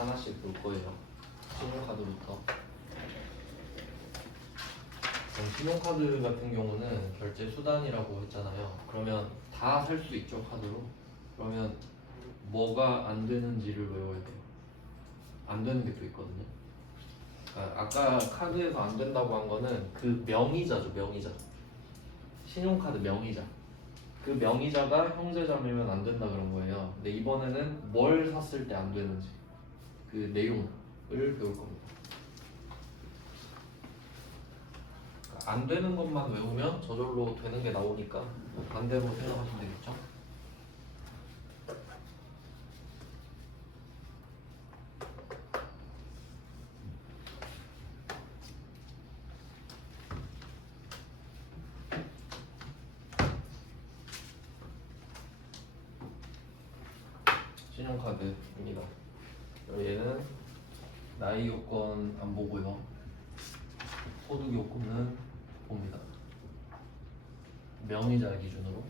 하나씩 볼 거예요. 신용카드부터. 신용카드 같은 경우는 결제 수단이라고 했잖아요. 그러면 다 살 수 있죠, 카드로. 그러면 뭐가 안 되는지를 외워야 돼요. 안 되는 게 또 있거든요. 그러니까 아까 카드에서 안 된다고 한 거는 그 명의자죠, 명의자. 신용카드 명의자. 그 명의자가 형제자매면 안 된다 그런 거예요. 근데 이번에는 뭘 샀을 때 안 되는지 그 내용을 배울 겁니다. 안 되는 것만 외우면 저절로 되는 게 나오니까 반대로 생각하시면 되겠죠? 신용카드입니다. 얘는 나이 요건 안 보고요. 소득 요건은 봅니다. 명의자 기준으로.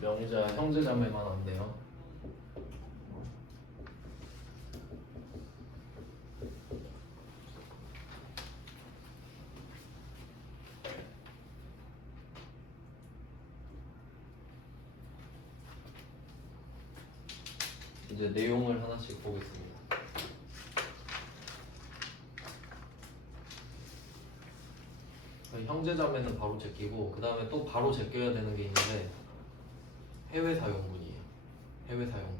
명의자 형제자매만 안 돼요. 이제 내용을 하나씩 보겠습니다. 형제자매는 바로 제끼고 그 다음에 또 바로 제껴야 되는 게 있는데 해외 사용분이에요. 해외 사용분.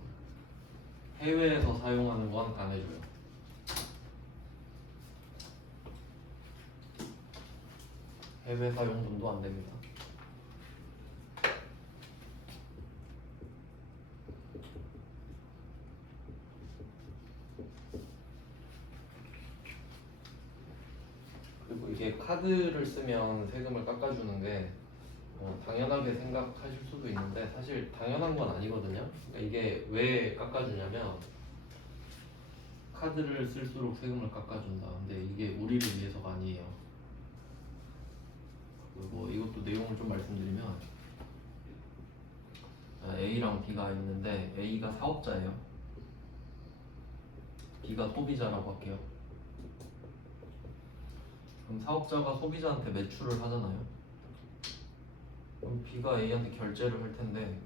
해외에서 사용하는 건 안 해줘요. 해외 사용분도 안 됩니다. 그리고 이게 카드를 쓰면 세금을 깎아주는 게 당연하게 생각하실 수도 있는데 사실 당연한 건 아니거든요. 그러니까 이게 왜 깎아주냐면 카드를 쓸수록 세금을 깎아준다. 근데 이게 우리를 위해서가 아니에요. 그리고 이것도 내용을 좀 말씀드리면 A랑 B가 있는데 A가 사업자예요. B가 소비자라고 할게요. 그럼 사업자가 소비자한테 매출을 하잖아요. 그럼 B가 A한테 결제를 할 텐데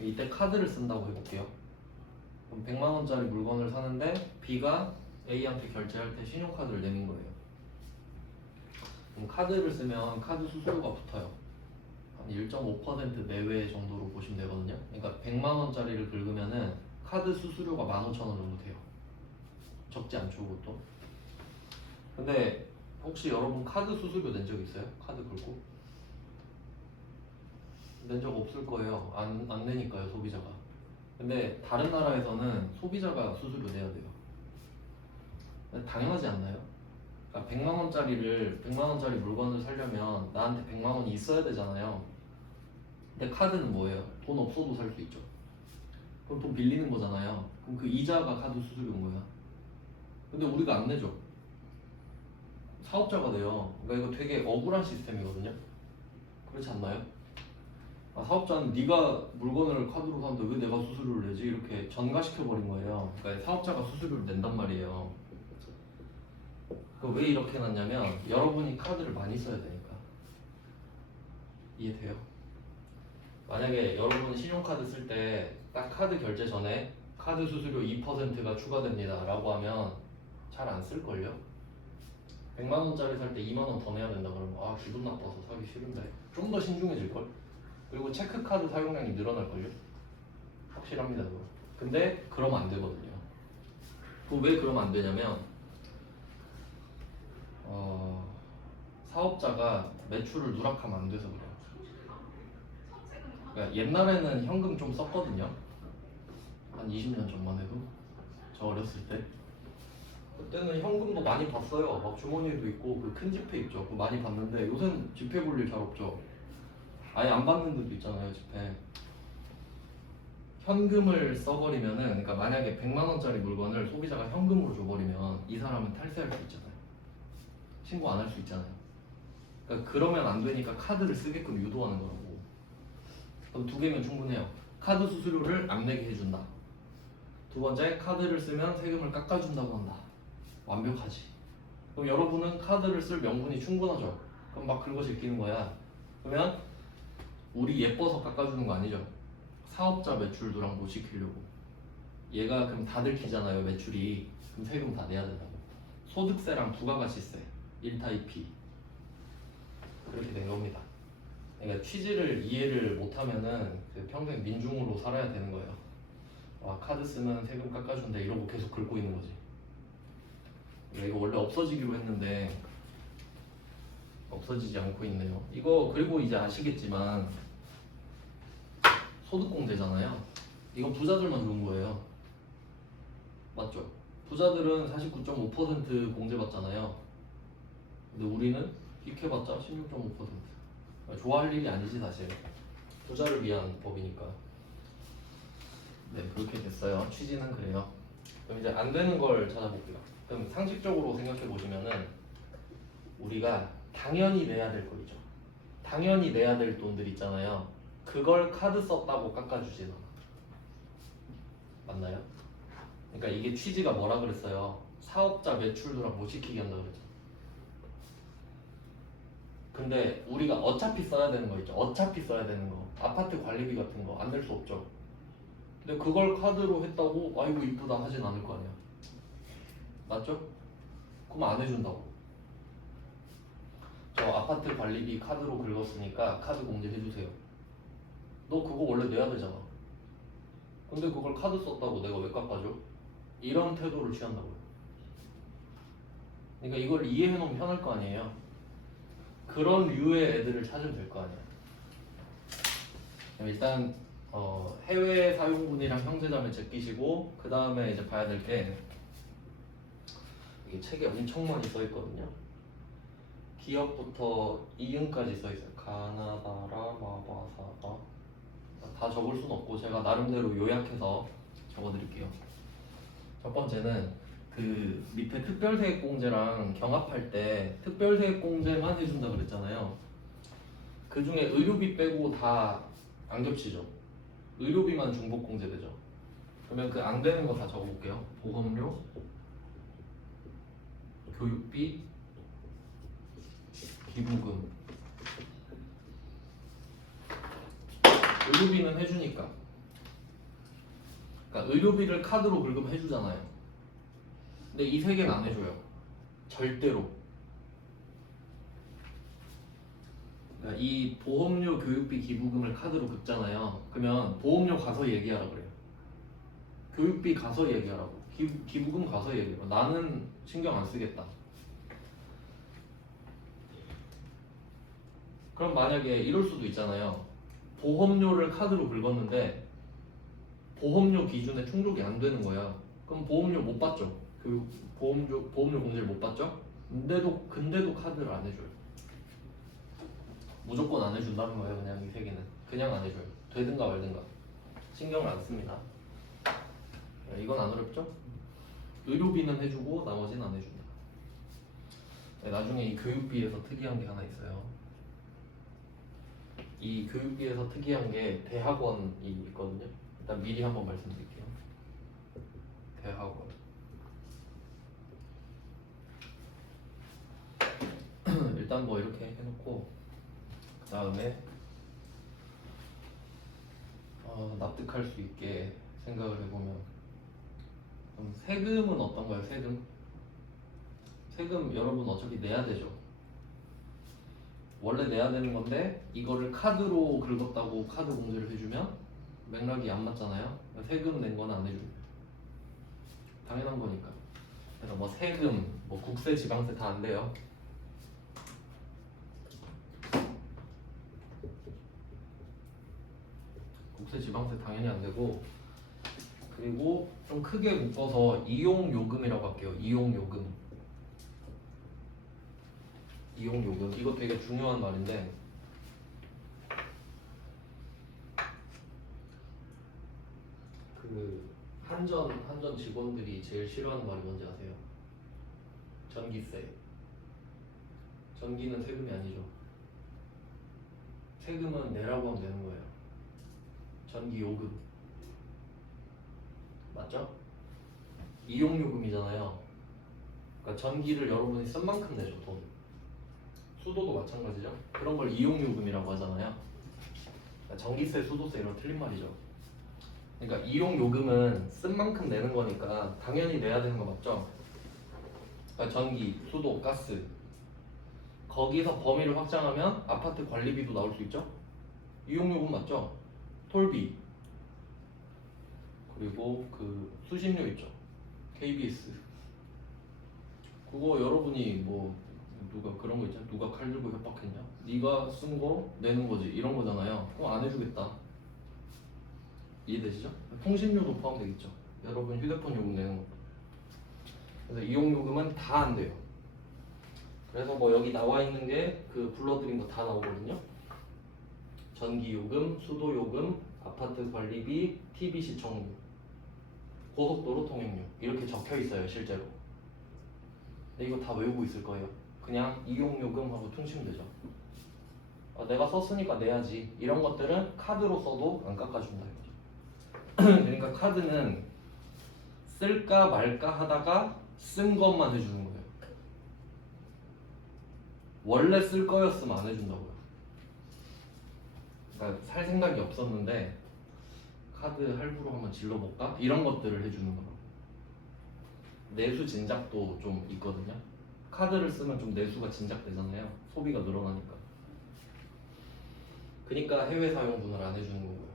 이때 카드를 쓴다고 해볼게요. 그럼 100만 원짜리 물건을 사는데 B가 A한테 결제할 때 신용카드를 내민 거예요. 그럼 카드를 쓰면 카드 수수료가 붙어요. 한 1.5% 내외 정도로 보시면 되거든요. 그러니까 100만 원짜리를 긁으면은 카드 수수료가 15,000원 정도 돼요. 적지 않죠, 그것도. 근데 혹시 여러분 카드 수수료 낸 적 있어요? 카드 긁고? 낸 적 없을 거예요. 안 내니까요, 소비자가. 근데 다른 나라에서는 소비자가 수수료 내야 돼요. 당연하지 않나요? 그러니까 100만 원짜리 물건을 사려면 나한테 100만 원이 있어야 되잖아요. 근데 카드는 뭐예요? 돈 없어도 살 수 있죠. 그럼 돈 빌리는 거잖아요. 그럼 그 이자가 카드 수수료인 거야. 근데 우리가 안 내죠. 사업자가 내요. 그러니까 이거 되게 억울한 시스템이거든요. 그렇지 않나요? 사업자는 네가 물건을 카드로 사는데 왜 내가 수수료를 내지? 이렇게 전가시켜버린 거예요. 그러니까 사업자가 수수료를 낸단 말이에요. 왜 이렇게 해놨냐면 여러분이 카드를 많이 써야 되니까. 이해돼요? 만약에 여러분 신용카드 쓸 때 딱 카드 결제 전에 카드 수수료 2%가 추가됩니다 라고 하면 잘 안 쓸걸요? 100만 원짜리 살 때 2만 원 더 내야 된다 그러면 기분 나빠서 사기 싫은데 좀 더 신중해질걸? 그리고 체크카드 사용량이 늘어날걸요? 확실합니다 그거. 근데 그러면 안 되거든요. 왜 그러면 안 되냐면 사업자가 매출을 누락하면 안 돼서 그래요. 그러니까 옛날에는 현금 좀 썼거든요. 한 20년 전만 해도 저 어렸을 때 그때는 현금도 많이 봤어요. 막 주머니에도 있고 그 큰 지폐 있죠. 그거 많이 봤는데 요새는 지폐 볼 일 잘 없죠. 아예 안 받는 데도 있잖아요, 지폐. 현금을 써버리면은, 그러니까 만약에 100만 원짜리 물건을 소비자가 현금으로 줘버리면 이 사람은 탈세할 수 있잖아요. 신고 안 할 수 있잖아요. 그러니까 그러면 안 되니까 카드를 쓰게끔 유도하는 거라고. 그럼 두 개면 충분해요. 카드 수수료를 안 내게 해준다. 두 번째, 카드를 쓰면 세금을 깎아준다고 한다. 완벽하지. 그럼 여러분은 카드를 쓸 명분이 충분하죠. 그럼 막 긁어 제끼는 거야. 그러면 우리 예뻐서 깎아주는 거 아니죠. 사업자 매출도랑 못 시키려고. 얘가 그럼 다 들키잖아요, 매출이. 그럼 세금 다 내야 된다고. 소득세랑 부가가치세 1타 2피 그렇게 된 겁니다. 그러니까 취지를 이해를 못하면은 그 평생 민중으로 살아야 되는 거예요. 와, 카드 쓰면 세금 깎아준다 이러고 계속 긁고 있는 거지. 그러니까 이거 원래 없어지기로 했는데 없어지지 않고 있네요. 이거 그리고 이제 아시겠지만 소득공제잖아요. 이거 부자들만 좋은 거예요. 맞죠? 부자들은 49.5% 공제받잖아요. 근데 우리는 휙해봤자 16.5%. 좋아할 일이 아니지 사실. 부자를 위한 법이니까. 네, 그렇게 됐어요. 취지는 그래요. 그럼 이제 안 되는 걸 찾아볼게요. 그럼 상식적으로 생각해 보시면은 우리가 당연히 내야 될 거 있죠. 당연히 내야 될 돈들 있잖아요. 그걸 카드 썼다고 깎아주진 않아. 맞나요? 그러니까 이게 취지가 뭐라 그랬어요? 사업자 매출도랑 못 시키게 한다 그랬죠. 근데 우리가 어차피 써야 되는 거 있죠. 어차피 써야 되는 거. 아파트 관리비 같은 거 안 낼 수 없죠. 근데 그걸 카드로 했다고 아이고 이쁘다 하진 않을 거 아니야. 맞죠? 그럼 안 해준다고. 저 아파트 관리비 카드로 긁었으니까 카드 공제 해주세요. 너 그거 원래 내야 되잖아. 근데 그걸 카드 썼다고 내가 왜 깎아줘? 이런 태도를 취한다고요. 그러니까 이걸 이해해 놓으면 편할 거 아니에요. 그런 류의 애들을 찾으면 될 거 아니야. 일단 해외 사용분이랑 형제자매 제끼시고 그 다음에 이제 봐야 될 게 이게 책에 엄청 많이 써 있거든요. 기업부터 이응까지 써 있어요. 가나다라 마바사바 다 적을 순 없고 제가 나름대로 요약해서 적어드릴게요. 첫 번째는 그 밑에 특별세액공제랑 경합할 때 특별세액공제만 해준다 그랬잖아요. 그 중에 의료비 빼고 다 안 겹치죠. 의료비만 중복공제되죠. 그러면 그 안 되는 거 다 적어볼게요. 보험료, 교육비, 기부금. 의료비는 해주니까. 그러니까 의료비를 카드로 긁으면 해주잖아요. 근데 이 세 개는 안 해줘요. 절대로. 그러니까 이 보험료, 교육비, 기부금을 카드로 긁잖아요. 그러면 보험료 가서 얘기하라 그래요. 교육비 가서 얘기하라고. 기부금 가서 얘기하라고. 나는 신경 안 쓰겠다. 그럼 만약에 이럴 수도 있잖아요. 보험료를 카드로 긁었는데 보험료 기준에 충족이 안 되는 거야. 그럼 보험료 못 받죠. 보험료 공제를 못 받죠. 근데도 카드를 안 해줘요. 무조건 안 해준다는 거예요. 그냥 이 세 개는 그냥 안 해줘요. 되든가 말든가 신경을 안 씁니다. 이건 안 어렵죠? 의료비는 해주고 나머지는 안 해준다. 나중에 이 교육비에서 특이한 게 하나 있어요. 이 교육비에서 특이한 게 대학원이 있거든요. 일단 미리 한번 말씀드릴게요. 대학원. 일단 뭐 이렇게 해놓고 그 다음에 납득할 수 있게 생각을 해보면 그럼 세금은 어떤가요? 세금 여러분 어차피 내야 되죠. 원래 내야 되는 건데 이거를 카드로 긁었다고 카드 공제를 해주면 맥락이 안 맞잖아요. 세금 낸 거는 안 해줍니다. 당연한 거니까. 그래서 뭐 세금, 뭐 국세, 지방세 다 안 돼요. 국세, 지방세 당연히 안 되고, 그리고 좀 크게 묶어서 이용요금이라고 할게요. 이용요금. 이거 되게 중요한 말인데 그 한전 직원들이 제일 싫어하는 말이 뭔지 아세요? 전기세. 전기는 세금이 아니죠. 세금은 내라고 하면 되는 거예요. 전기 요금 맞죠? 이용요금이잖아요. 그러니까 전기를 여러분이 쓴 만큼 내죠 돈. 수도도 마찬가지죠. 그런 걸 이용요금이라고 하잖아요. 그러니까 전기세, 수도세 이런 틀린 말이죠. 그러니까 이용요금은 쓴 만큼 내는 거니까 당연히 내야 되는 거 맞죠? 그러니까 전기, 수도, 가스 거기서 범위를 확장하면 아파트 관리비도 나올 수 있죠? 이용요금 맞죠? 톨비 그리고 그 수신료 있죠? KBS 그거 여러분이 뭐 누가 그런 거 있잖아. 누가 칼 들고 협박했냐? 네가 쓴 거 내는 거지 이런 거잖아요. 그럼 안 해주겠다. 이해되시죠? 통신료도 포함되겠죠. 여러분 휴대폰 요금 내는 것도. 그래서 이용요금은 다 안 돼요. 그래서 뭐 여기 나와 있는 게 그 불러드린 거 다 나오거든요. 전기요금, 수도요금, 아파트 관리비, TV 시청료, 고속도로 통행료 이렇게 적혀 있어요 실제로. 근데 이거 다 외우고 있을 거예요. 그냥 이용요금하고 퉁치면 되죠. 내가 썼으니까 내야지. 이런 것들은 카드로 써도 안 깎아준다 이거죠. 그러니까 카드는 쓸까 말까 하다가 쓴 것만 해주는 거예요. 원래 쓸 거였으면 안 해준다고요. 그러니까 살 생각이 없었는데 카드 할부로 한번 질러볼까? 이런 것들을 해주는 거라고. 내수 진작도 좀 있거든요. 카드를 쓰면 좀 내수가 진작되잖아요. 소비가 늘어나니까. 그러니까 해외 사용분을 안 해주는 거고요.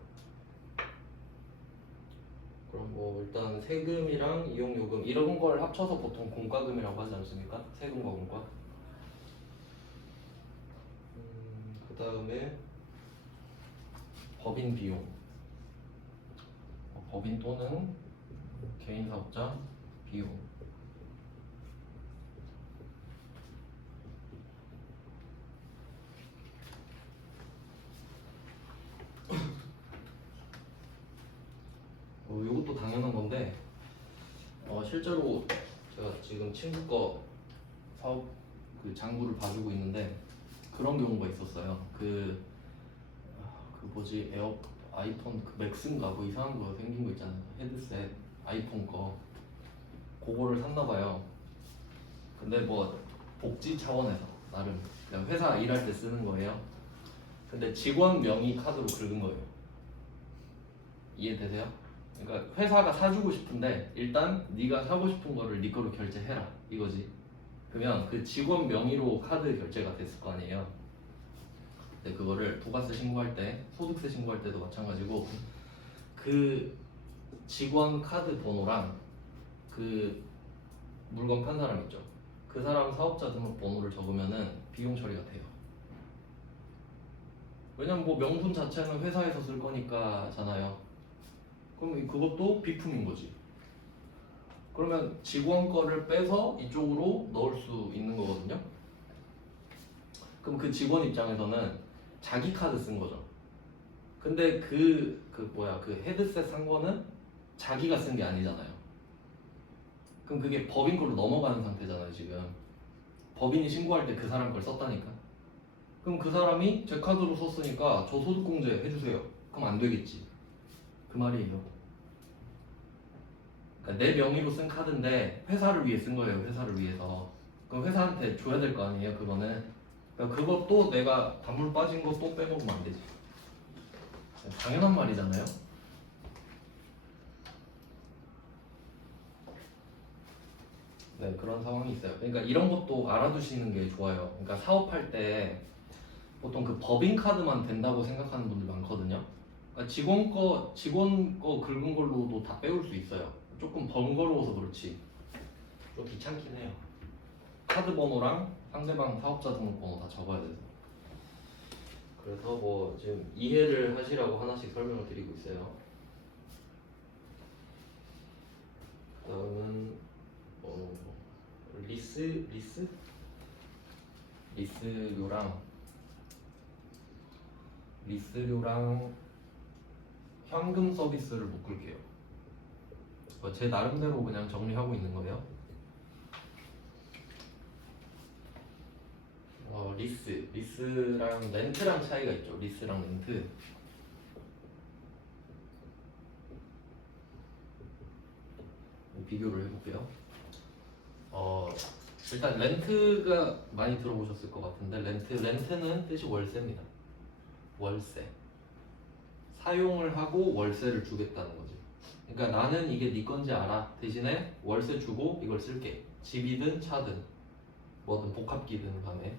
그럼 뭐 일단 세금이랑 이용요금 이런 걸 합쳐서 보통 공과금이라고 하지 않습니까? 세금과 공과. 그 다음에 법인 비용. 법인 또는 개인 사업자 비용. 이것도 당연한 건데 실제로 제가 지금 친구 거 사업 그 장부를 봐주고 있는데 그런 경우가 있었어요. 그 뭐지 아이폰 그 맥스인가 뭐 이상한 거 생긴 거 있잖아요. 헤드셋 아이폰 거 그거를 샀나 봐요. 근데 뭐 복지 차원에서 나름 그냥 회사 일할 때 쓰는 거예요. 근데 직원 명의 카드로 긁은 거예요. 이해되세요? 그러니까 회사가 사주고 싶은데 일단 네가 사고 싶은 거를 네 거로 결제해라 이거지. 그러면 그 직원 명의로 카드 결제가 됐을 거 아니에요. 근데 그거를 부가세 신고할 때, 소득세 신고할 때도 마찬가지고 그 직원 카드 번호랑 그 물건 판 사람 있죠. 그 사람 사업자 등록번호를 적으면은 비용 처리가 돼요. 왜냐면 뭐 명분 자체는 회사에서 쓸 거니까잖아요. 그럼 그것도 비품인 거지. 그러면 직원 거를 빼서 이쪽으로 넣을 수 있는 거거든요. 그럼 그 직원 입장에서는 자기 카드 쓴 거죠. 근데 그 헤드셋 산 거는 자기가 쓴 게 아니잖아요. 그럼 그게 법인 걸로 넘어가는 상태잖아요 지금. 법인이 신고할 때 그 사람 걸 썼다니까. 그럼 그 사람이 제 카드로 썼으니까 저 소득공제 해주세요. 그럼 안 되겠지. 그 말이에요. 그러니까 내 명의로 쓴 카드인데 회사를 위해 쓴 거예요. 회사를 위해서. 그럼 회사한테 줘야 될 거 아니에요. 그거는. 그러니까 그것도 내가 단물 빠진 거 또 빼먹으면 안 되지. 당연한 말이잖아요. 네, 그런 상황이 있어요. 그러니까 이런 것도 알아두시는 게 좋아요. 그러니까 사업할 때 보통 그 법인 카드만 된다고 생각하는 분들 많거든요. 그러니까 직원 거 긁은 걸로도 다 빼올 수 있어요. 조금 번거로워서 그렇지. 좀 귀찮긴 해요. 카드 번호랑 상대방 사업자 등록번호 다 적어야 돼서. 그래서 뭐 지금 이해를 하시라고 하나씩 설명을 드리고 있어요. 그다음은 리스료랑 현금 서비스를 묶을게요. 제 나름대로 그냥 정리하고 있는 거예요. 리스랑 렌트랑 차이가 있죠. 리스랑 렌트. 비교를 해볼게요. 일단 렌트가 많이 들어보셨을 것 같은데 렌트는 뜻이 월세입니다. 월세. 사용을 하고 월세를 주겠다는 거지. 그러니까 나는 이게 네 건지 알아. 대신에 월세 주고 이걸 쓸게. 집이든 차든 뭐든 복합기든 간에.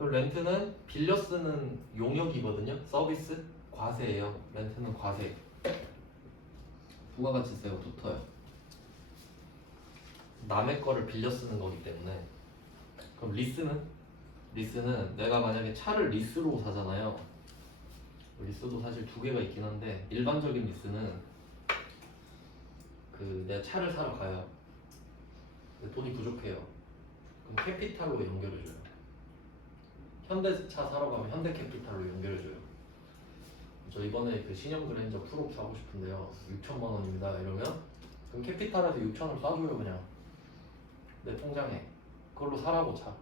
렌트는 빌려 쓰는 용역이거든요. 서비스, 과세예요. 렌트는 과세. 부가가치세가 붙어요. 남의 거를 빌려 쓰는 거기 때문에. 그럼 리스는 내가 만약에 차를 리스로 사잖아요. 리스도 사실 두 개가 있긴 한데 일반적인 리스는 내가 차를 사러 가요. 근데 돈이 부족해요. 그럼 캐피탈로 연결해줘요. 현대차 사러 가면 현대캐피탈로 연결해줘요. 저 이번에 그 신형 그랜저 풀업 사고 싶은데요. 6천만 원입니다. 이러면 그럼 캐피탈에서 6천을 쏴줘요 그냥 내 통장에. 그걸로 사라고 차.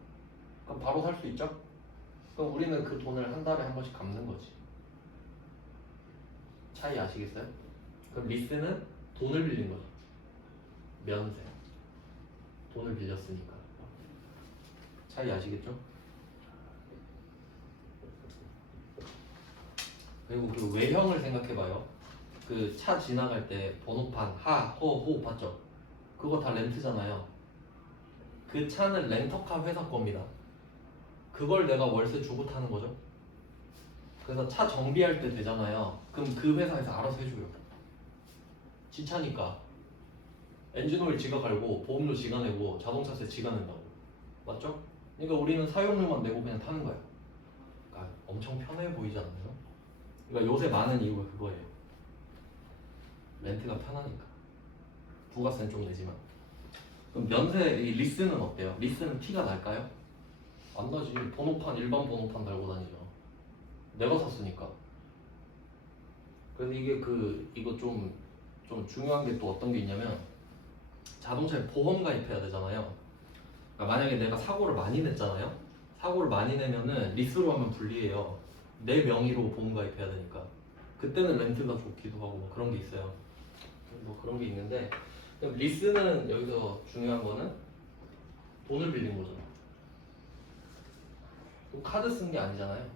그럼 바로 살 수 있죠? 그럼 우리는 그 돈을 한 달에 한 번씩 갚는 거지. 차이 아시겠어요? 그럼 리스는 돈을 빌린 거죠. 면세. 돈을 빌렸으니까. 차이 아시겠죠? 그리고 그 외형을 생각해봐요. 그 차 지나갈 때 번호판 하, 허, 호 봤죠? 그거 다 렌트잖아요. 그 차는 렌터카 회사 겁니다. 그걸 내가 월세 주고 타는 거죠. 그래서 차 정비할 때 되잖아요. 그럼 그 회사에서 알아서 해줘요. 지 차니까. 엔진오일 지가 갈고 보험료 지가 내고 자동차세 지가 낸다고. 맞죠? 그러니까 우리는 사용료만 내고 그냥 타는 거예요. 그러니까 엄청 편해 보이지 않나요? 그러니까 요새 많은 이유가 그거예요. 렌트가 편하니까. 부가세는 좀 내지만. 그럼 면세, 이 리스는 어때요? 리스는 티가 날까요? 안 나지. 번호판, 일반 번호판 달고 다니죠. 내가 샀으니까. 그래서 이게 이거 좀 중요한 게 또 어떤 게 있냐면 자동차에 보험 가입해야 되잖아요. 그러니까 만약에 내가 사고를 많이 냈잖아요. 사고를 많이 내면은 리스로 하면 불리해요. 내 명의로 보험 가입해야 되니까. 그때는 렌트가 좋기도 하고 뭐 그런 게 있어요. 뭐 그런 게 있는데 리스는 여기서 중요한 거는 돈을 빌린 거죠. 카드 쓴 게 아니잖아요.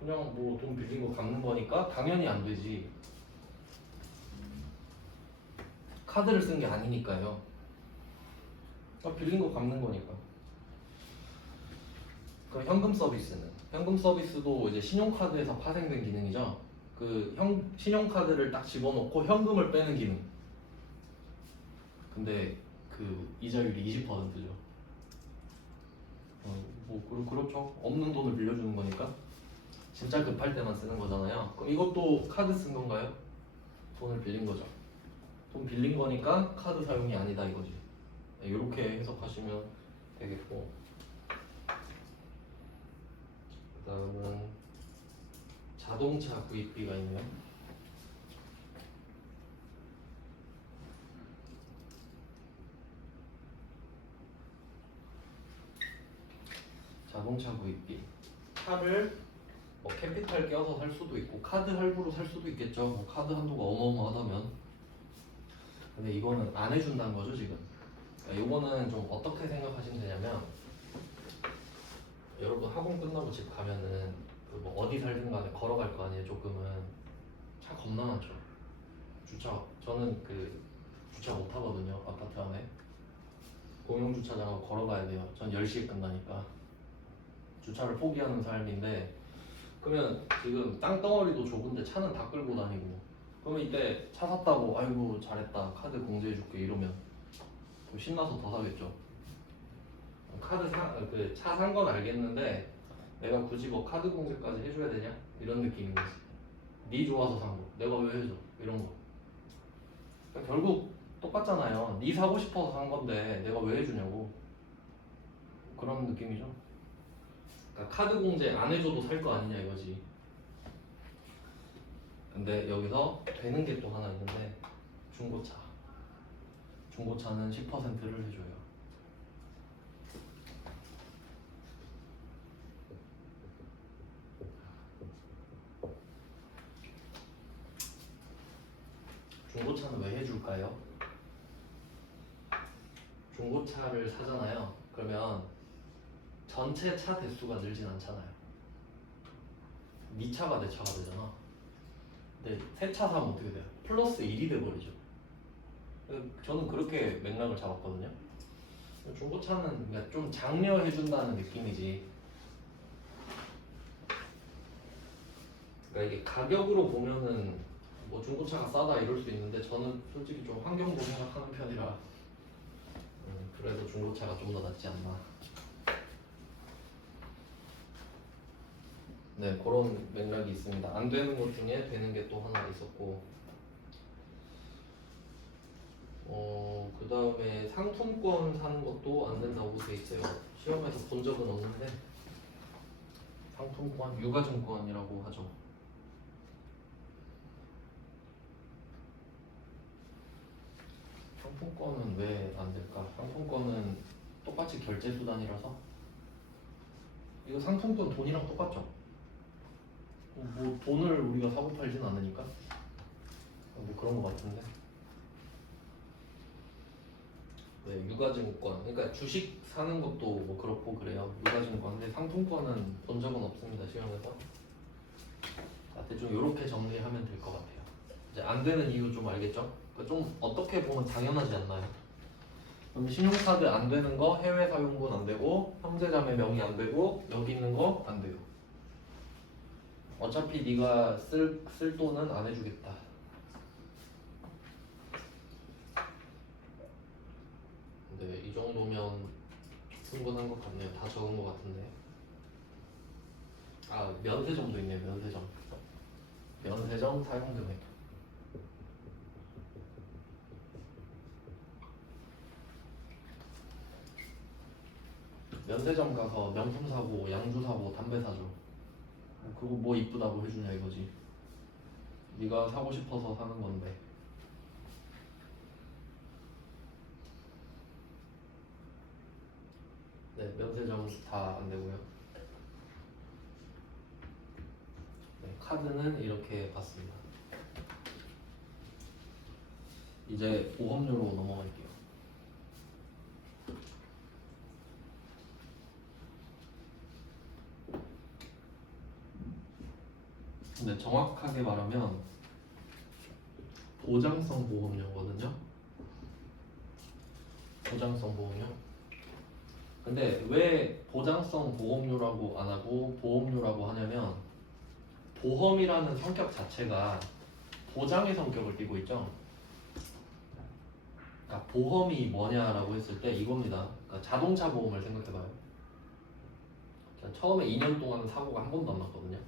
그냥 뭐 돈 빌린 거 갚는 거니까 당연히 안 되지. 카드를 쓴 게 아니니까요. 빌린 거 갚는 거니까. 그럼 현금 서비스도 이제 신용카드에서 파생된 기능이죠. 신용카드를 딱 집어넣고 현금을 빼는 기능. 근데 이자율이 20%죠. 그렇죠. 없는 돈을 빌려주는 거니까. 진짜 급할 때만 쓰는 거잖아요. 그럼 이것도 카드 쓴 건가요? 돈을 빌린 거죠. 돈 빌린 거니까 카드 사용이 아니다 이거지. 이렇게 해석하시면 되겠고. 그 다음은 자동차 구입비가 있네요. 자동차 구입비. 차를 뭐 캐피탈 껴서 살 수도 있고 카드 할부로 살 수도 있겠죠. 뭐 카드 한도가 어마어마하다면. 근데 이거는 안 해준다는 거죠 지금. 이거는 좀 어떻게 생각하시면 되냐면 여러분 학원 끝나고 집 가면은 뭐 어디 살든 간에 걸어갈 거 아니에요. 조금은 차 겁나 많죠. 저는 주차 못 하거든요. 아파트 안에 공용 주차장으로 걸어가야 돼요. 전 10시에 끝나니까 주차를 포기하는 삶인데 그러면 지금 땅덩어리도 좁은데 차는 다 끌고 다니고 그러면 이때 차 샀다고 아이고 잘했다 카드 공제해줄게 이러면 신나서 더 사겠죠. 차 산 건 알겠는데 내가 굳이 뭐 카드 공제까지 해줘야 되냐 이런 느낌인 거지. 네 좋아서 산 거 내가 왜 해줘 이런 거. 그러니까 결국 똑같잖아요. 네 사고 싶어서 산 건데 내가 왜 해주냐고 그런 느낌이죠. 그러니까 카드 공제 안 해줘도 살 거 아니냐 이거지. 근데 여기서 되는 게 또 하나 있는데 중고차는 10%를 해줘요. 중고차는 왜 해줄까요? 중고차를 사잖아요. 그러면 전체 차 대수가 늘진 않잖아요. 네 차가 내 차가 되잖아. 근데 새 차 사면 어떻게 돼요? 플러스 1이 돼버리죠. 저는 그렇게 맥락을 잡았거든요. 중고차는 그러니까 좀 장려해준다는 느낌이지. 그러니까 이게 가격으로 보면은 뭐 중고차가 싸다 이럴 수 있는데 저는 솔직히 좀 환경도 생각하는 편이라 그래서 중고차가 좀 더 낫지 않나. 네, 그런 맥락이 있습니다. 안 되는 것 중에 되는 게 또 하나 있었고, 그 다음에 상품권 사는 것도 안 된다고 돼 있어요. 시험에서 본 적은 없는데 상품권, 유가증권이라고 하죠. 상품권은 왜 안 될까? 상품권은 똑같이 결제 수단이라서 이거 상품권 돈이랑 똑같죠? 뭐 돈을 우리가 사고 팔진 않으니까 뭐 그런 것 같은데. 네, 유가증권 그러니까 주식 사는 것도 뭐 그렇고 그래요. 유가증권 근데 상품권은 본 적은 없습니다 시험에서. 자, 대충 이렇게 정리하면 될 것 같아요. 이제 안 되는 이유 좀 알겠죠? 그러니까 좀 어떻게 보면 당연하지 않나요? 그럼 신용카드 안 되는 거 해외 사용분 안 되고 형제자매 명의 안 되고 여기 있는 거 안 돼요. 어차피 네가 쓸 돈은 안 해주겠다. 네, 이 정도면 충분한 것 같네요. 다 적은 것 같은데. 아, 면세점도 있네요. 면세점. 면세점 사용 금액. 면세점 가서 명품 사고, 양주 사고, 담배 사죠. 그거 뭐 이쁘다고 해주냐 이거지. 네가 사고 싶어서 사는 건데. 네, 면세점 다 안 되고요. 네, 카드는 이렇게 봤습니다. 이제 보험료로 넘어갈게요. 근데 정확하게 말하면 보장성 보험료거든요. 보장성 보험료. 근데 왜 보장성 보험료라고 안 하고 보험료라고 하냐면 보험이라는 성격 자체가 보장의 성격을 띠고 있죠. 그러니까 보험이 뭐냐라고 했을 때 이겁니다. 그러니까 자동차 보험을 생각해봐요. 자, 처음에 2년 동안 사고가 한 번도 안 났거든요.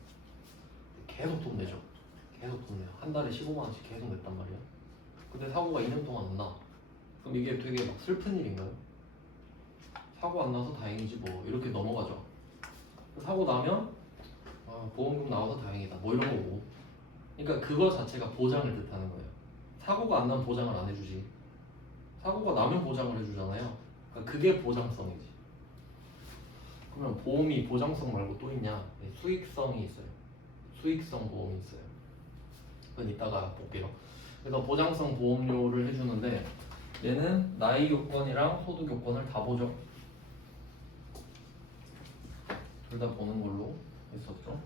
계속 돈 내죠. 계속 돈 내요. 한 달에 15만 원씩 계속 냈단 말이에요. 근데 사고가 2년 동안 안 나. 그럼 이게 되게 막 슬픈 일인가요? 사고 안 나서 다행이지 뭐 이렇게 넘어가죠. 사고 나면 보험금 나와서 다행이다 뭐 이런 거고. 그러니까 그거 자체가 보장을 뜻하는 거예요. 사고가 안 나면 보장을 안 해주지. 사고가 나면 보장을 해주잖아요. 그러니까 그게 보장성이지. 그러면 보험이 보장성 말고 또 있냐? 네, 수익성이 있어요. 수익성 보험이 있어요. 그건 이따가 볼게요. 그래서 보장성 보험료를 해주는데 얘는 나이 요건이랑 소득 요건을 다 보죠. 둘 다 보는 걸로 했었죠.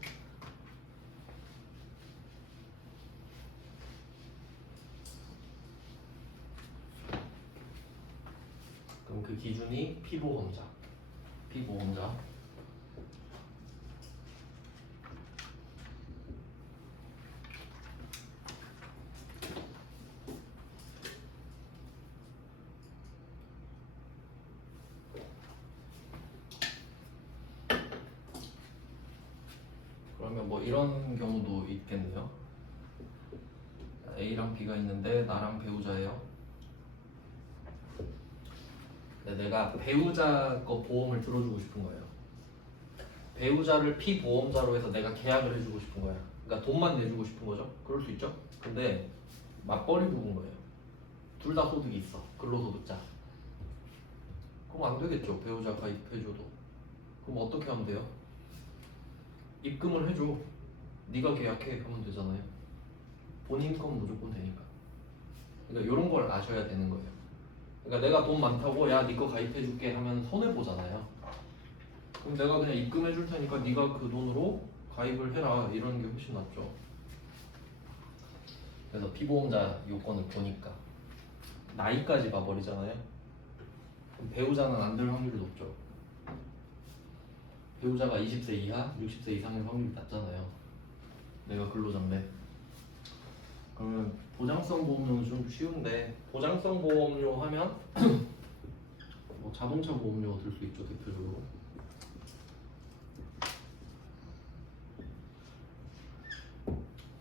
그럼 그 기준이 피보험자. 피보험자. 그러면 뭐 이런 경우도 있겠네요. A랑 B가 있는데 나랑 배우자예요. 근데 내가 배우자 거 보험을 들어주고 싶은 거예요. 배우자를 피보험자로 해서 내가 계약을 해주고 싶은 거야. 그러니까 돈만 내주고 싶은 거죠. 그럴 수 있죠. 근데 맞벌이 부부인 거예요. 둘 다 소득이 있어. 근로소득자. 그럼 안 되겠죠. 배우자 가입해줘도. 그럼 어떻게 하면 돼요? 입금을 해줘. 네가 계약해 하면 되잖아요. 본인 건 무조건 되니까. 그러니까 이런 걸 아셔야 되는 거예요. 그러니까 내가 돈 많다고 야 네 거 가입해줄게 하면 손해 보잖아요. 그럼 내가 그냥 입금해줄 테니까 네가 그 돈으로 가입을 해라 이런 게 훨씬 낫죠. 그래서 피보험자 요건을 보니까 나이까지 봐버리잖아요. 그럼 배우자는 안 될 확률이 높죠. 배우자가 20세 이하, 60세 이상일 확률이 낮잖아요. 내가 근로자인데. 그러면 보장성 보험료는 좀 쉬운데 보장성 보험료 하면 뭐 자동차 보험료 들 수 있죠 대표적으로.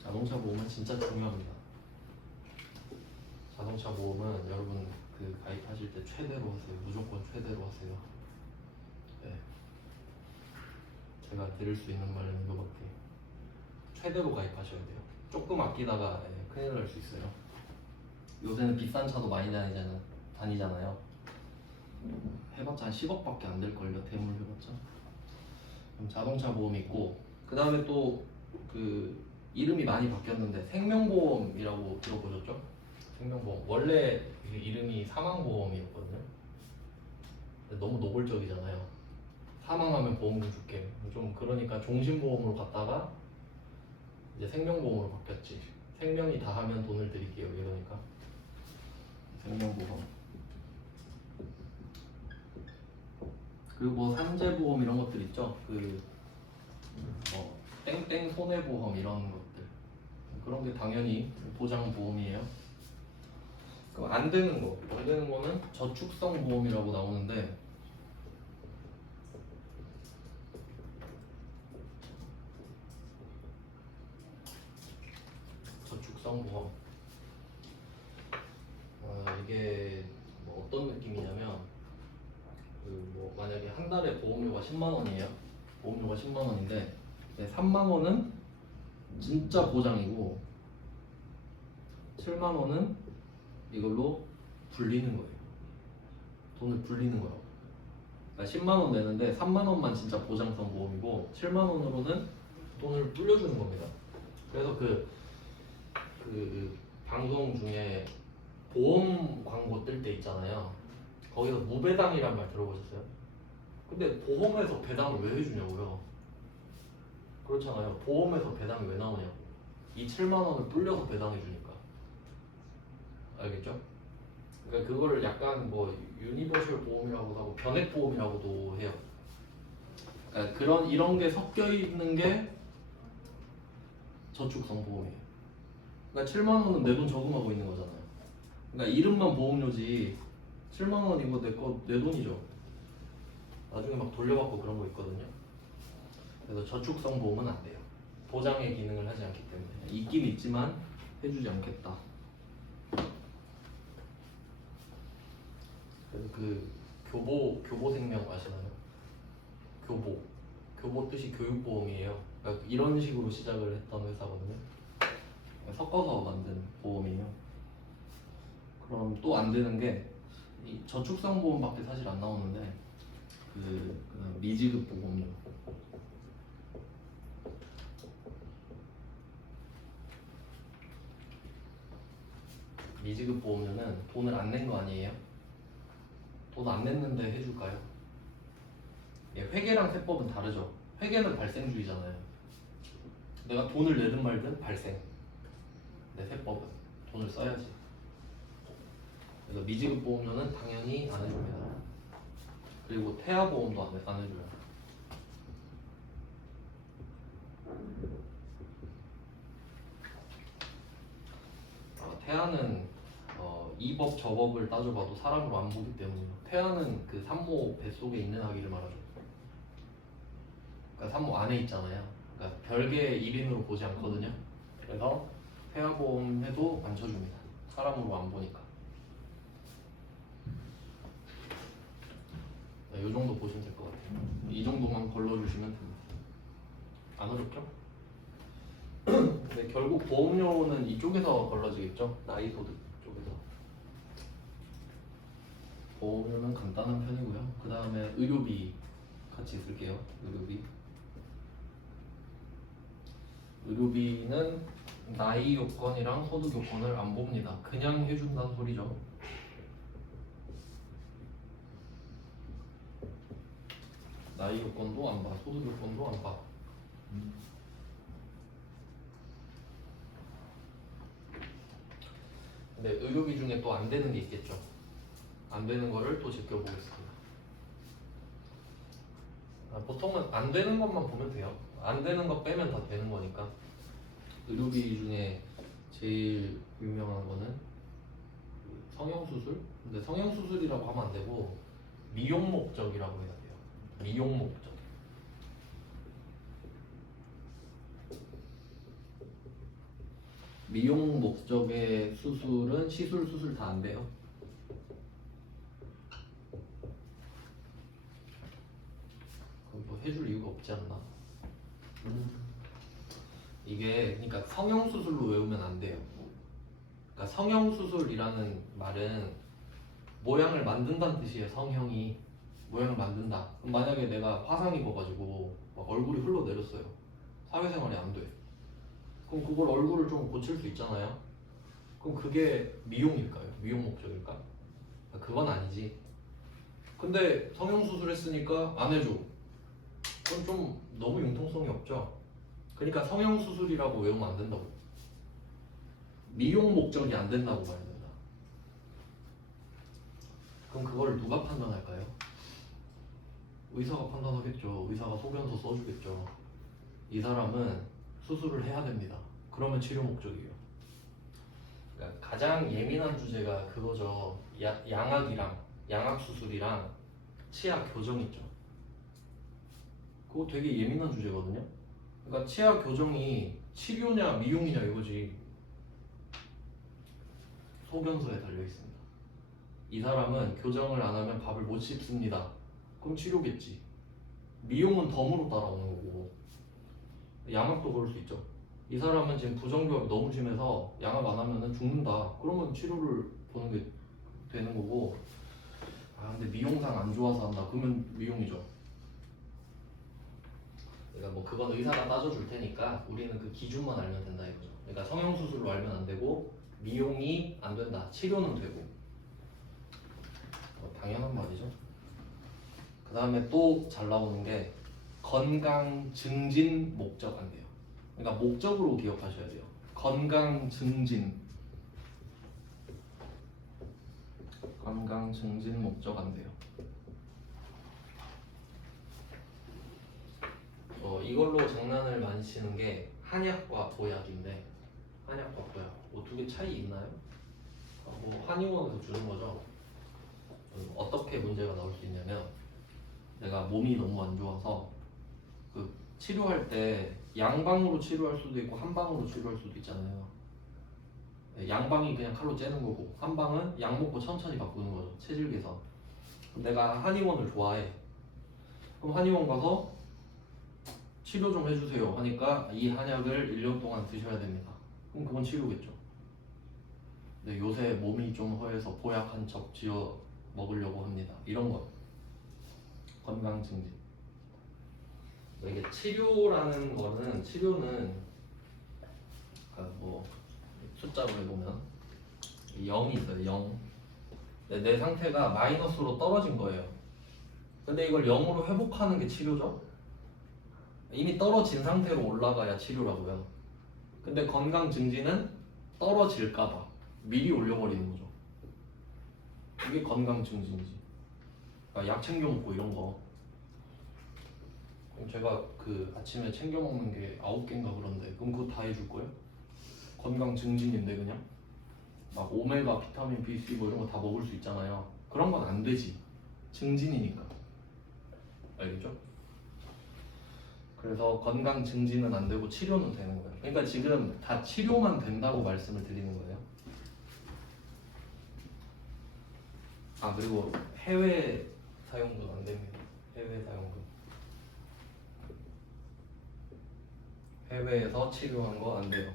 자동차 보험은 진짜 중요합니다. 자동차 보험은 여러분 그 가입하실 때 최대로 하세요. 무조건 최대로 하세요. 네. 제가 드릴 수 있는 말은 이거밖에. 최대로 가입하셔야 돼요. 조금 아끼다가 큰일 날 수 있어요. 요새는 비싼 차도 많이 다니잖아요. 해봤자 한 10억밖에 안 될걸요. 대물 해봤자. 그럼 자동차 보험 있고 그 다음에 또 그 이름이 많이 바뀌었는데 생명보험이라고 들어보셨죠? 생명보험 원래 그 이름이 사망보험이었거든요. 너무 노골적이잖아요. 사망하면 보험금 줄게 좀 그러니까 종신보험으로 갔다가 이제 생명보험으로 바뀌었지. 생명이 다 하면 돈을 드릴게요 이러니까 생명보험. 그리고 뭐 산재보험 이런 것들 있죠. 그 뭐 땡땡 손해보험 이런 것들 그런 게 당연히 보장보험이에요. 그럼 안 되는 거는 저축성 보험이라고 나오는데 저축성 보험 이게 뭐 어떤 느낌이냐면 그 뭐 만약에 한 달에 보험료가 10만 원이에요. 보험료가 10만 원인데 3만 원은 진짜 보장이고 7만 원은 이걸로 불리는 거예요. 돈을 불리는 거라고. 그러니까 10만 원 내는데 3만 원만 진짜 보장성 보험이고 7만 원으로는 돈을 불려주는 겁니다. 그래서 그 방송 중에 보험 광고 뜰 때 있잖아요. 거기서 무배당이란 말 들어보셨어요? 근데 보험에서 배당을 왜 해주냐고요? 그렇잖아요. 보험에서 배당이 왜 나오냐고. 이 7만 원을 불려서 배당해주니까. 알겠죠? 그러니까 그거를 약간 뭐 유니버셜 보험이라고도 하고 변액 보험이라고도 해요. 그러니까 이런 게 섞여 있는 게 저축성 보험이에요. 그러니까 7만 원은 내 돈 저금하고 있는 거잖아요. 그러니까 이름만 보험료지 7만 원 이거 내 돈이죠. 나중에 막 돌려받고 그런 거 있거든요. 그래서 저축성 보험은 안 돼요. 보장의 기능을 하지 않기 때문에. 있긴 있지만 해주지 않겠다. 그래서 그 교보생명 아시나요? 교보 뜻이 교육보험이에요. 그러니까 이런 식으로 시작을 했던 회사거든요. 섞어서 만든 보험이에요. 그럼 또 안 되는 게 이 저축성 보험밖에 사실 안 나오는데 그 미지급 보험료. 미지급 보험료는 돈을 안 낸 거 아니에요? 돈 안 냈는데 해줄까요? 회계랑 세법은 다르죠. 회계는 발생주의잖아요. 내가 돈을 내든 말든 발생. 근데 세법은 돈을 써야지. 그래서 미지급 보험료는 당연히 안 해줍니다. 그리고 태아보험도 안 해줘요. 태아는 이 법 저 법을 따져봐도 사람으로 안 보기 때문이에요. 태아는 그 산모 뱃속에 있는 아기를 말하죠. 그러니까 산모 안에 있잖아요. 그러니까 별개 1인으로 보지 않거든요. 그래서 태아보험 해도 안 쳐줍니다. 사람으로 안 보니까. 네, 이 정도 보시면 될 것 같아요. 이 정도만 걸러주시면 됩니다. 안 어렵죠? 근데 결국 보험료는 이쪽에서 걸러지겠죠? 나이 소득 쪽에서. 보험료는 간단한 편이고요. 그 다음에 의료비 같이 쓸게요. 의료비는 나이 요건이랑 소득 요건을 안 봅니다. 그냥 해준다는 소리죠. 나이 요건도 안 봐, 소득 요건도 안 봐. 근데 의료비 중에 또 안 되는 게 있겠죠. 안 되는 거를 또 지켜보겠습니다. 보통은 안 되는 것만 보면 돼요. 안 되는 거 빼면 다 되는 거니까. 의료비 중에 제일 유명한 거는 그 성형수술? 근데 성형수술이라고 하면 안 되고 미용 목적이라고 해야 돼요. 미용 목적. 미용 목적의 수술은 시술, 수술 다 안 돼요. 그럼 뭐 해줄 이유가 없지 않나? 이게 그러니까 성형수술로 외우면 안 돼요. 그러니까 성형수술이라는 말은 모양을 만든다는 뜻이에요. 성형이 모양을 만든다. 그럼 만약에 내가 화상 입어가지고 막 얼굴이 흘러내렸어요. 사회생활이 안 돼. 그럼 그걸 얼굴을 좀 고칠 수 있잖아요. 그럼 그게 미용일까요? 미용 목적일까? 그건 아니지. 근데 성형수술 했으니까 안 해줘. 그건 좀 너무 융통성이 없죠. 그러니까 성형수술이라고 외우면 안 된다고. 미용 목적이 안 된다고 봐야 된다. 그럼 그걸 누가 판단할까요? 의사가 판단하겠죠. 의사가 소견서 써주겠죠. 이 사람은 수술을 해야 됩니다. 그러면 치료 목적이에요. 그러니까 가장 예민한 주제가 그거죠. 양악이랑 양악수술이랑 치아 교정 있죠. 그거 되게 예민한 주제거든요. 그러니까 치아 교정이 치료냐 미용이냐 이거지. 소견서에 달려 있습니다. 이 사람은 교정을 안 하면 밥을 못 씹습니다. 그럼 치료겠지. 미용은 덤으로 따라오는 거고. 양악도 그럴 수 있죠. 이 사람은 지금 부정교합이 너무 심해서 양악 안 하면 죽는다. 그러면 치료를 보는 게 되는 거고. 아 근데 미용상 안 좋아서 한다. 그러면 미용이죠. 그러니까 뭐 그건 의사가 따져줄 테니까 우리는 그 기준만 알면 된다 이거죠. 그러니까 성형수술로 알면 안 되고 미용이 안 된다. 치료는 되고. 당연한 말이죠. 그 다음에 또 잘 나오는 게 건강 증진 목적 안 돼요. 그러니까 목적으로 기억하셔야 돼요. 건강 증진. 건강 증진 목적 안 돼요. 이걸로 장난을 많이 치는 게 한약과 보약인데 한약과 보약 뭐 두 개 차이 있나요? 뭐 한의원에서 주는 거죠. 어떻게 문제가 나올 수 있냐면 내가 몸이 너무 안 좋아서 그 치료할 때 양방으로 치료할 수도 있고 한방으로 치료할 수도 있잖아요. 양방이 그냥 칼로 째는 거고 한방은 약 먹고 천천히 바꾸는 거죠. 체질 개선. 내가 한의원을 좋아해. 그럼 한의원 가서 치료 좀 해주세요 하니까 이 한약을 1년 동안 드셔야 됩니다. 그럼 그건 치료겠죠. 근데 요새 몸이 좀 허해서 보약 한 첩 지어 먹으려고 합니다. 이런 것. 건강 증진. 이게 치료라는 거는 치료는 그러니까 뭐 숫자로 해보면 0이 있어요. 0. 내 상태가 마이너스로 떨어진 거예요. 근데 이걸 0으로 회복하는 게 치료죠. 이미 떨어진 상태로 올라가야 치료라고요. 근데 건강 증진은 떨어질까봐 미리 올려버리는 거죠. 이게 건강 증진이지. 그러니까 약 챙겨 먹고 이런 거. 그럼 제가 그 아침에 챙겨 먹는 게 9개인가 그런데 그럼 그거 다 해줄 거예요? 건강 증진인데 그냥 막 오메가, 비타민 B, C 뭐 이런 거 다 먹을 수 있잖아요. 그런 건 안 되지. 증진이니까. 알겠죠? 그래서 건강 증진은 안 되고 치료는 되는 거예요. 그러니까 지금 다 치료만 된다고 말씀을 드리는 거예요. 아 그리고 해외 사용도 안 됩니다. 해외 사용도. 해외에서 치료한 거 안 돼요.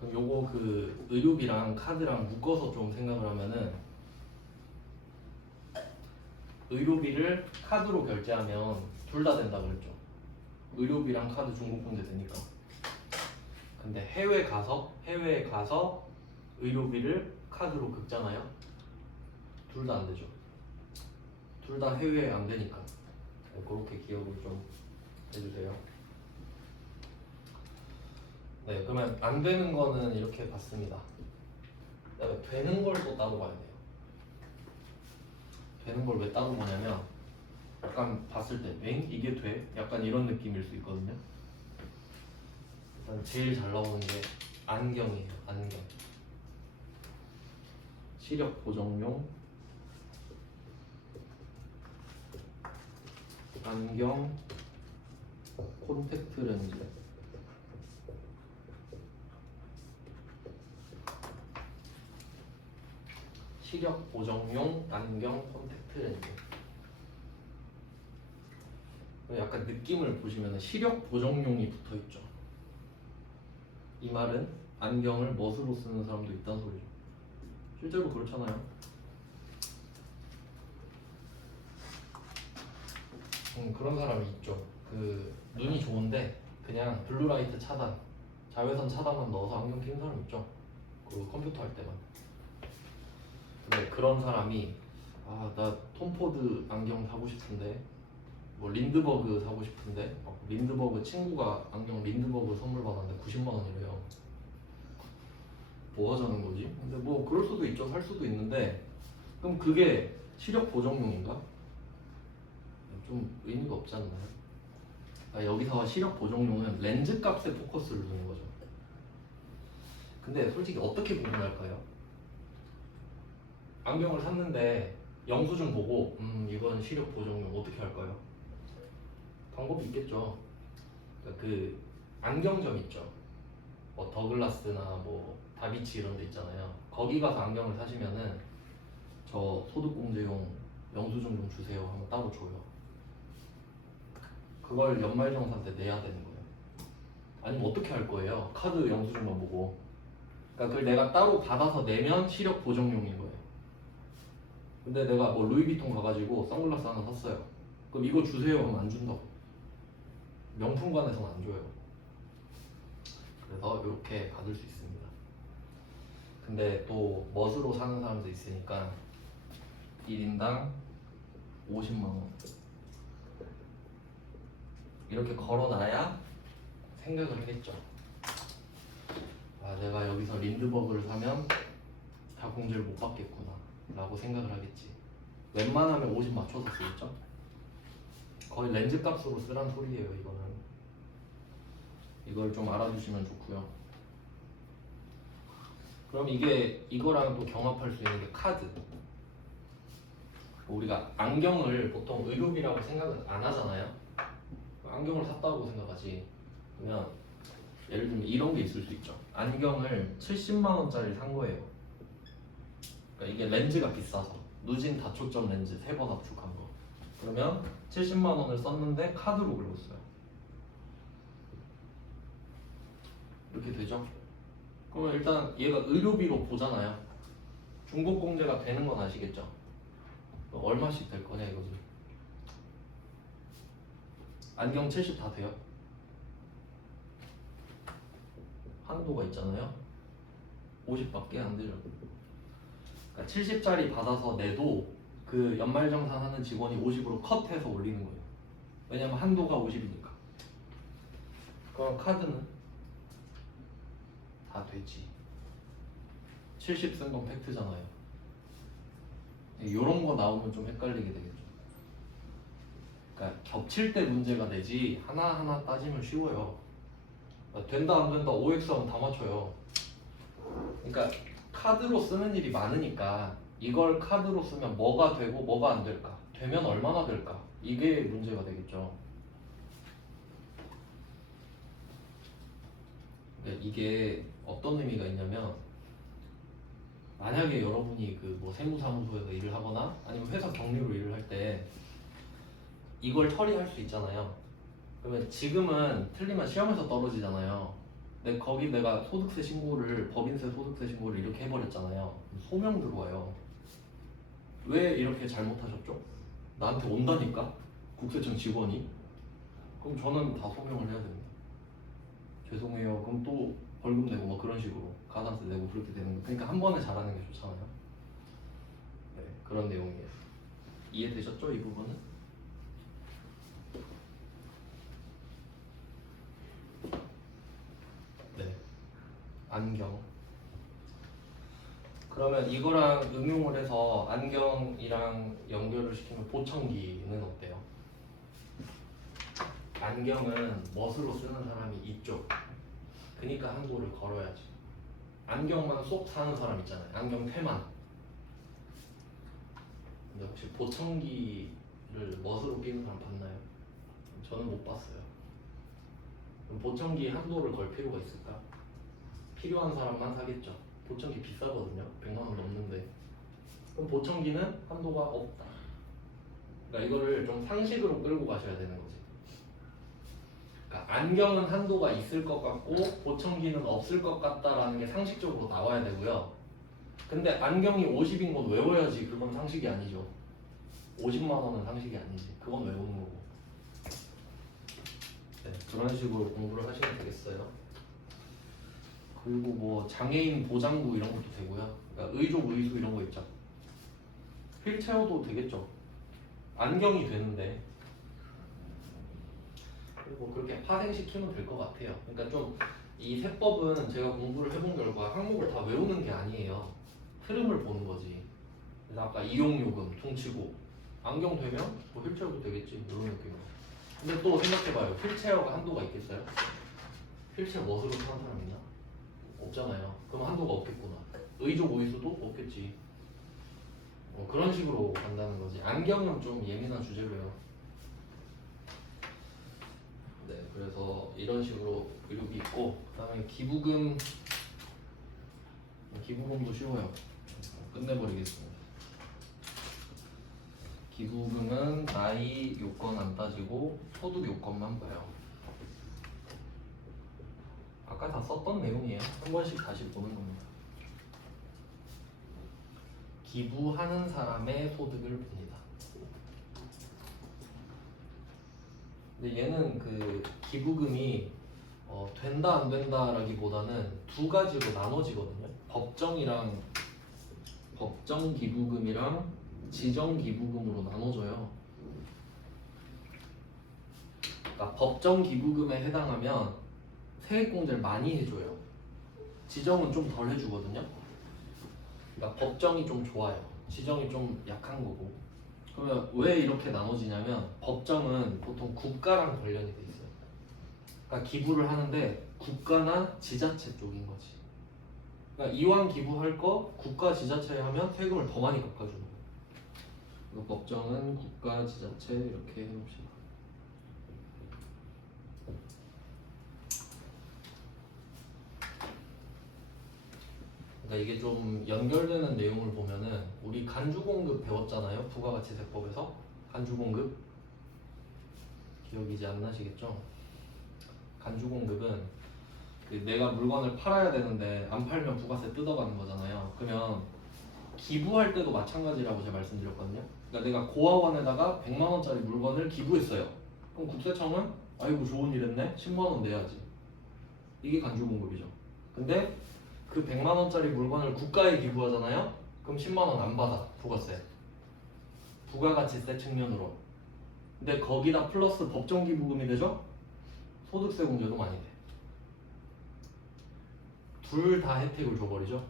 그럼 요거 그 의료비랑 카드랑 묶어서 좀 생각을 하면은 의료비를 카드로 결제하면 둘 다 된다 그랬죠. 의료비랑 카드 중복공제 되니까. 근데 해외에 가서 의료비를 카드로 긁잖아요. 둘 다 안 되죠. 둘 다 해외에 안 되니까. 그렇게 기억을 좀 해주세요. 네, 그러면 안 되는 거는 이렇게 봤습니다. 그다음에 되는 걸 또 따로 봐야 돼요. 되는 걸 왜 따로 보냐면 약간 봤을 때 엥? 이게 돼? 약간 이런 느낌일 수 있거든요. 일단 제일 잘 나오는 게 안경이에요. 안경. 시력 보정용 안경 콘택트 렌즈. 시력 보정용 안경 콘택트 렌즈. 약간 느낌을 보시면 시력 보정용이 붙어 있죠. 이 말은 안경을 멋으로 쓰는 사람도 있다는 소리죠. 실제로 그렇잖아요. 그런 사람이 있죠. 그 눈이 좋은데 그냥 블루라이트 차단, 자외선 차단만 넣어서 안경 끼는 사람 있죠. 그 컴퓨터 할 때만. 근데 그런 사람이 나 톰포드 안경 사고 싶은데 뭐 린드버그 사고 싶은데 린드버그 친구가 안경 린드버그 선물 받았는데 90만 원이래요. 뭐 하자는 거지? 근데 뭐 그럴 수도 있죠. 살 수도 있는데 그럼 그게 시력 보정용인가? 좀 의미가 없지 않나요? 여기서 시력 보정용은 렌즈 값에 포커스를 두는 거죠. 근데 솔직히 어떻게 구분할까요? 안경을 샀는데 영수증 보고 이건 시력 보정용 어떻게 할까요? 방법이 있겠죠. 그러니까 그 안경점 있죠. 뭐 더글라스나 뭐 다비치 이런 데 있잖아요. 거기 가서 안경을 사시면은 저 소득공제용 영수증 좀 주세요 하면 따로 줘요. 그걸 연말정산 때 내야 되는 거예요. 아니면 어떻게 할 거예요? 카드 영수증만 보고. 그러니까 그걸 내가 따로 받아서 내면 시력 보정용인 거예요. 근데 내가 뭐 루이비통 가가지고 선글라스 하나 샀어요. 그럼 이거 주세요 하면 안 준다고. 명품관에서는 안 줘요. 그래서 이렇게 받을 수 있습니다. 근데 또 멋으로 사는 사람도 있으니까 1인당 50만 원 이렇게 걸어놔야 생각을 하겠죠. 내가 여기서 린드버그를 사면 자공제를 못 받겠구나 라고 생각을 하겠지. 웬만하면 50 맞춰서 쓰겠죠. 거의 렌즈 값으로 쓰란 소리예요. 이거는 이걸 좀 알아주시면 좋고요. 그럼 이거랑 또 경합할 수 있는 게 카드. 우리가 안경을 보통 의료비라고 생각은 안 하잖아요. 안경을 샀다고 생각하지. 그러면 예를 들면 이런 게 있을 수 있죠. 안경을 70만 원짜리 산 거예요. 그러니까 이게 렌즈가 비싸서 누진 다초점 렌즈 3번 압축한 거. 그러면 70만 원을 썼는데 카드로 긁었어요. 이렇게 되죠. 그러면 일단 얘가 의료비로 보잖아요. 중복공제가 되는 건 아시겠죠? 얼마씩 될 거냐 이거지. 안경 70 다 돼요? 한도가 있잖아요. 50밖에 안 되죠. 그러니까 70짜리 받아서 내도 그 연말정산하는 직원이 50으로 컷해서 올리는 거예요. 왜냐면 한도가 50이니까. 그럼 카드는 다 되지. 70 쓴 건 팩트잖아요. 이런 거 나오면 좀 헷갈리게 되겠죠. 그러니까 겹칠 때 문제가 되지 하나하나 따지면 쉬워요. 그러니까 된다 안 된다 OX 하면 다 맞춰요. 그러니까 카드로 쓰는 일이 많으니까 이걸 카드로 쓰면 뭐가 되고 뭐가 안 될까? 되면 얼마나 될까? 이게 문제가 되겠죠. 그러니까 이게 어떤 의미가 있냐면 만약에 여러분이 그 뭐 세무사무소에서 일을 하거나 아니면 회사 경리로 일을 할 때 이걸 처리할 수 있잖아요. 그러면 지금은 틀리면 시험에서 떨어지잖아요. 근데 거기 내가 소득세 신고를 법인세 소득세 신고를 이렇게 해버렸잖아요. 소명 들어와요. 왜 이렇게 잘못하셨죠? 나한테 온다니까? 국세청 직원이? 그럼 저는 다 소명을 해야 됩니다. 죄송해요. 그럼 또 벌금 내고 뭐 그런 식으로 가산세 내고 그렇게 되는 거. 그러니까 한 번에 잘하는 게 좋잖아요. 네, 그런 내용이에요. 이해되셨죠? 이 부분은? 네. 안경. 그러면 이거랑 응용을 해서 안경이랑 연결을 시키면 보청기는 어때요? 안경은 멋으로 쓰는 사람이 이쪽. 그니까 한도를 걸어야지. 안경만 쏙 사는 사람 있잖아요. 안경 테만. 근데 혹시 보청기를 멋으로 끼는 사람 봤나요? 저는 못 봤어요. 그럼 보청기 한도를 걸 필요가 있을까? 필요한 사람만 사겠죠. 보청기 비싸거든요. 100만 원 넘는데. 그럼 보청기는 한도가 없다. 그러니까 이거를 좀 상식으로 끌고 가셔야 되는 거지. 그러니까 안경은 한도가 있을 것 같고 보청기는 없을 것 같다라는 게 상식적으로 나와야 되고요. 근데 안경이 50인 건 외워야지. 그건 상식이 아니죠. 50만 원은 상식이 아니지. 그건 외우는 거고. 네, 그런 식으로 공부를 하시면 되겠어요. 그리고 뭐 장애인 보장구 이런 것도 되고요. 그러니까 의족 의수 이런 거 있죠. 휠체어도 되겠죠. 안경이 되는데. 그리고 그렇게 파생시키면 될 것 같아요. 그러니까 좀 이 세법은 제가 공부를 해본 결과 항목을 다 외우는 게 아니에요. 흐름을 보는 거지. 그래서 아까 이용요금, 퉁치고 안경 되면 뭐 휠체어도 되겠지 이런 느낌으로. 근데 또 생각해봐요. 휠체어가 한도가 있겠어요? 휠체어 멋으로 사는 사람 있나? 없잖아요. 그럼 한도가 없겠구나. 의족 오이수도 없겠지. 그런 식으로 간다는 거지. 안경은 좀 예민한 주제로요. 네, 그래서 이런 식으로 의료비 있고, 그다음에 기부금도 쉬워요. 끝내버리겠습니다. 기부금은 나이 요건 안 따지고 소득 요건만 봐요. 아까 다 썼던 내용이에요. 한 번씩 다시 보는 겁니다. 기부하는 사람의 소득을 봅니다. 근데 얘는 그 기부금이 된다 안 된다라기보다는 두 가지로 나눠지거든요. 법정 기부금이랑 지정 기부금으로 나눠져요. 그러니까 법정 기부금에 해당하면 세액공제를 많이 해줘요. 지정은 좀 덜 해주거든요. 그러니까 법정이 좀 좋아요. 지정이 좀 약한 거고. 그러면 왜 이렇게 나눠지냐면 법정은 보통 국가랑 관련이 돼 있어요. 그러니까 기부를 하는데 국가나 지자체 쪽인 거지. 그러니까 이왕 기부할 거 국가 지자체에 하면 세금을 더 많이 깎아주는 거예요. 그래서 법정은 국가 지자체 이렇게 해놓읍시다. 그러니까 이게 좀 연결되는 내용을 보면은 우리 간주공급 배웠잖아요. 부가가치세법에서 간주공급 기억이 이제 안 나시겠죠? 간주공급은 내가 물건을 팔아야 되는데 안 팔면 부가세 뜯어가는 거잖아요. 그러면 기부할 때도 마찬가지라고 제가 말씀드렸거든요. 그러니까 내가 고아원에다가 100만 원짜리 물건을 기부했어요. 그럼 국세청은 아이고 좋은 일 했네? 10만 원 내야지. 이게 간주공급이죠. 근데 그 100만 원짜리 물건을 국가에 기부하잖아요. 그럼 10만 원 안 받아. 부가세. 부가가치세 측면으로. 근데 거기다 플러스 법정 기부금이 되죠? 소득세 공제도 많이 돼. 둘 다 혜택을 줘버리죠.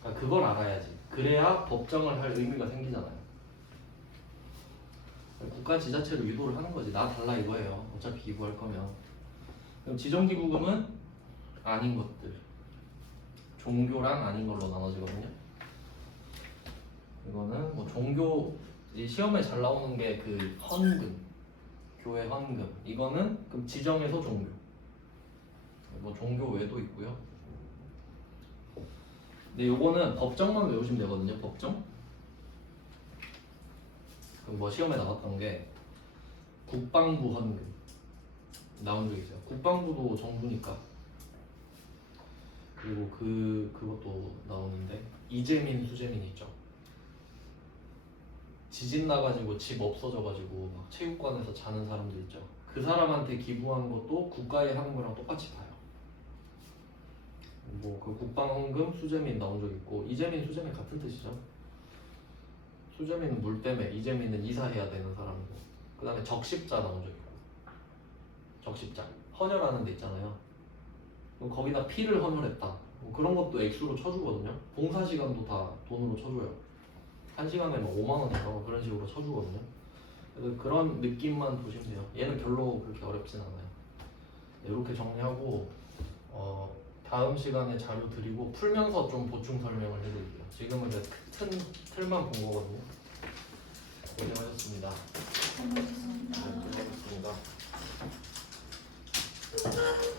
그러니까 그걸 알아야지. 그래야 법정을 할 의미가 생기잖아요. 국가 지자체로 유도를 하는 거지. 나 달라 이거예요. 어차피 기부할 거면. 그럼 지정기부금은 아닌 것들. 종교랑 아닌 걸로 나눠지거든요. 이거는 뭐 종교 시험에 잘 나오는 게 그 헌금, 교회 헌금. 이거는 그럼 지정에서 종교. 뭐 종교 외도 있고요. 근데 요거는 법정만 외우시면 되거든요. 법정. 그럼 뭐 시험에 나왔던 게 국방부 헌금 나온 적 있어요. 국방부도 정부니까. 그리고 그것도 나오는데 이재민, 수재민 있죠. 지진 나가지고 집 없어져가지고 막 체육관에서 자는 사람들 있죠. 그 사람한테 기부하는 것도 국가의 하는 거랑 똑같이 봐요. 뭐 그 국방헌금 수재민 나온 적 있고 이재민 수재민 같은 뜻이죠. 수재민은 물 때문에 이재민은 이사해야 되는 사람이고 그 다음에 적십자 나온 적 있고 적십자 헌혈하는 데 있잖아요. 그럼 거기다 피를 헌혈했다 뭐 그런 것도 액수로 쳐주거든요. 봉사 시간도 다 돈으로 쳐줘요. 한 시간에 뭐 5만 원인가 뭐 그런 식으로 쳐주거든요. 그래서 그런 느낌만 보시면 돼요. 얘는 별로 그렇게 어렵진 않아요. 이렇게 정리하고 다음 시간에 자료 드리고 풀면서 좀 보충 설명을 해드릴게요. 지금은 이제 틀만 본 거거든요. 고생하셨습니다. 고맙습니다. 네, 고생하셨습니다.